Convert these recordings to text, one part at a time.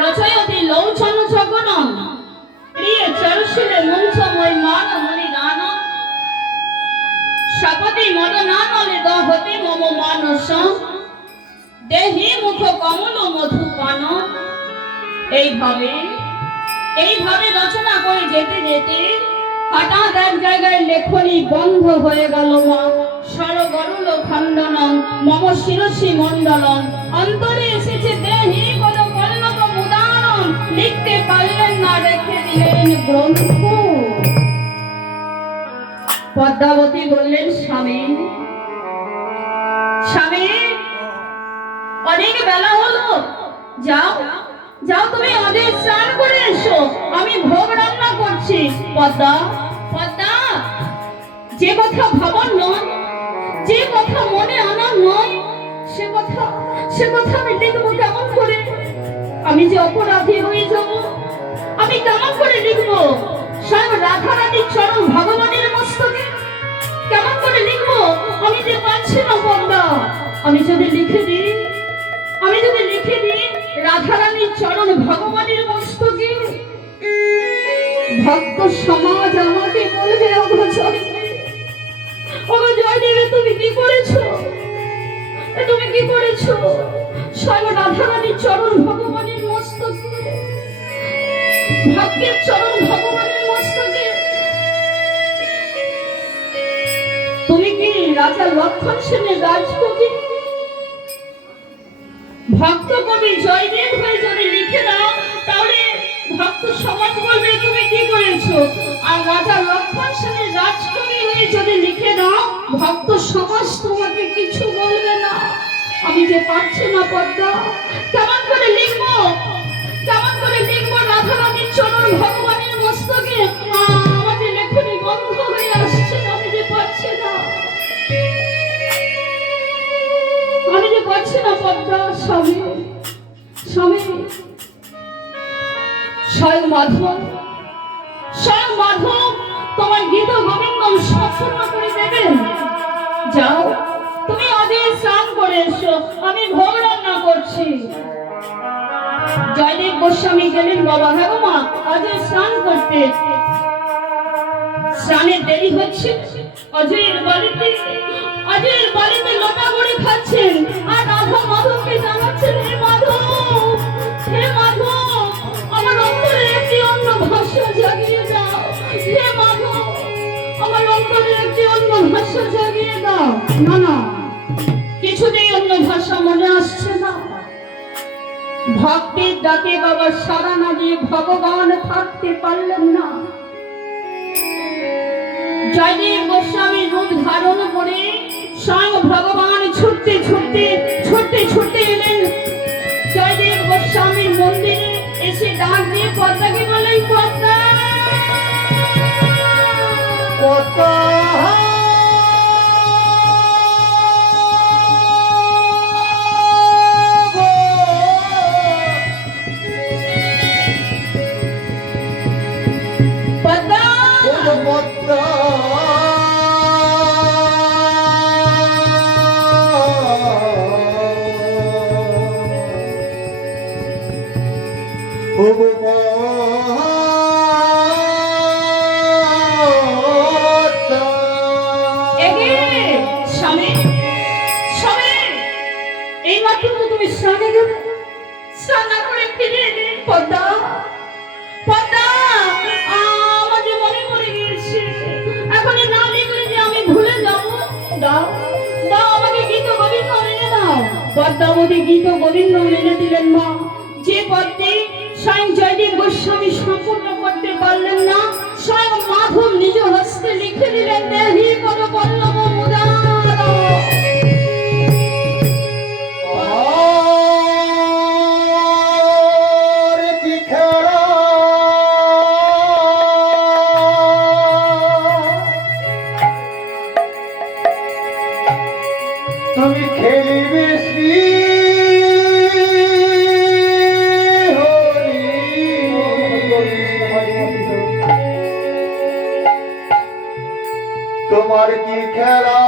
রচয়তি লৌচন জগনম প্রিয় চরশিলে মঞ্চময় মান মনি দান সপতি মদনানলে দহতি মম মানস দেহি মুখ কমল মধুপান। এইভাবে রচনা করে যেতে যেতে হঠাৎ এক জায়গায় লেখনী বন্ধ হয়ে গেল। মা সরগরুল খণ্ডনং মম শিরসি মণ্ডলং অন্তরে এসেছে দেহি পদ পল্লব মুদানং লিখতে পারলেন না, রেখে দিলেন গ্রন্থ। পদ্মাবতী বললেন, স্বামী স্বামী অনেক বেলা হলো, যাও যাও তুমি ওদের স্নান করে এসো, আমি ভোগ রান্না করছি। পদ্মা পদ্মা যে কথা ভাবন নয়, যে কথা মনে আনার নয়, সে কথা আমি লিখবো কেমন করে? আমি যে অপরাধী হয়ে যাব, আমি কেমন করে লিখবো? স্বয়ং রাধারানীর চরণ ভগবানের মস্তকে কেমন করে লিখবো? আমি যে পাচ্ছি না পদ্মা। আমি যদি লিখে দিই রাধারানীর চরণ ভগবানের মস্তকে, ভক্ত সমাজ আমাকে বলবে, জয়দেবে তুমি কি করেছো, তুমি কি করেছো? স্বয়ং রাধারানীর চরণ ভগবানের মস্তকে, ভক্তের চরণ ভগবানের মস্তকে তুমি কি রাজা লক্ষণ সেনের রাজকবি, ভক্ত কবি জয়দেব হয়ে যদি লিখে দাও, তাহলে ভক্ত সমাজ বলবে তুমি কি করেছো। আর রাজা লক্ষণ সেনের রাজকবি হয়ে যদি লিখে দাও, ভক্ত সমাজ তোমাকে কিছু বলবে না। আমি যে পারছি না পদ্মা, কেমন করে লিখবো, কেমন করে লিখবো রাধারানীর চরণ ভগবানের মস্তকে? আমার যে লেখনী বন্ধ হয়ে আসছে, আমি যে পারছি না, আমি যে পারছি না পদ্মা। স্বামী স্বামী স্বয়ং মাধব তোমার গীত গোবিন্দম সম্পূর্ণ করে দেবেন। যাও তুমি আজই স্নান করে এসো, আমি ভোগ রান্না করছি। জয়দেব গোস্বামী গেলেন, বাবা হ্যাঁ গো মা, আজই স্নান করতে। স্নানের দেরি হচ্ছে, অজয়ের বাড়িতে লোটা করে খাচ্ছেন, আর রাধা মাধবকে জানাচ্ছেন, হে মাধব আমার অন্তরে একটি অন্য ভাষা জাগিয়ে দাও, হে মাধব আমার অন্তরে একটি অন্য ভাষা জাগিয়ে দাও। না কিছুতেই অন্য ভাষা মনে আসছে না। ভক্তের ডাকে বাবা সাড়া না দিয়ে ভগবান থাকতে পারলেন না। জয়দেব গোস্বামী রূপ ধারণ করে স্বয়ং ভগবান ছুটতে এলেন জয়দেব গোস্বামীর মন্দিরে। এসে ডাক দিয়ে পদ্মাকে বলেন, পদ্মা পদ্মাবতী গীত গোবিন্দ এনে দিলেন। মা যে পদ্মে স্বয়ং জয়দেব গোস্বামী সম্পূর্ণ করতে পারলেন না, স্বয়ং মাধব নিজ হস্তে লিখে দিলেন, দেহি পদ পল্লব মুদান। তুমি খেলিবে শ্রী তোমার কি খেলা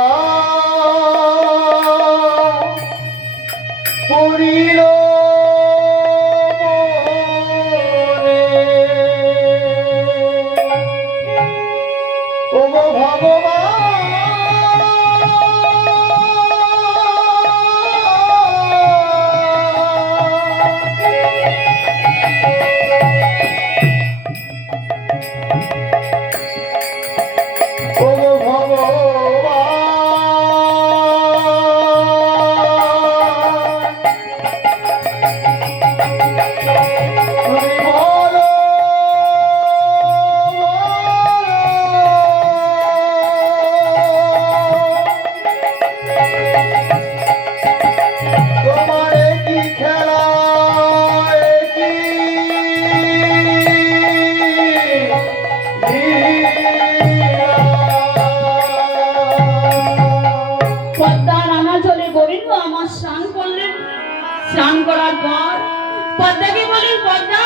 পদ্মাকে বলি, পদ্মা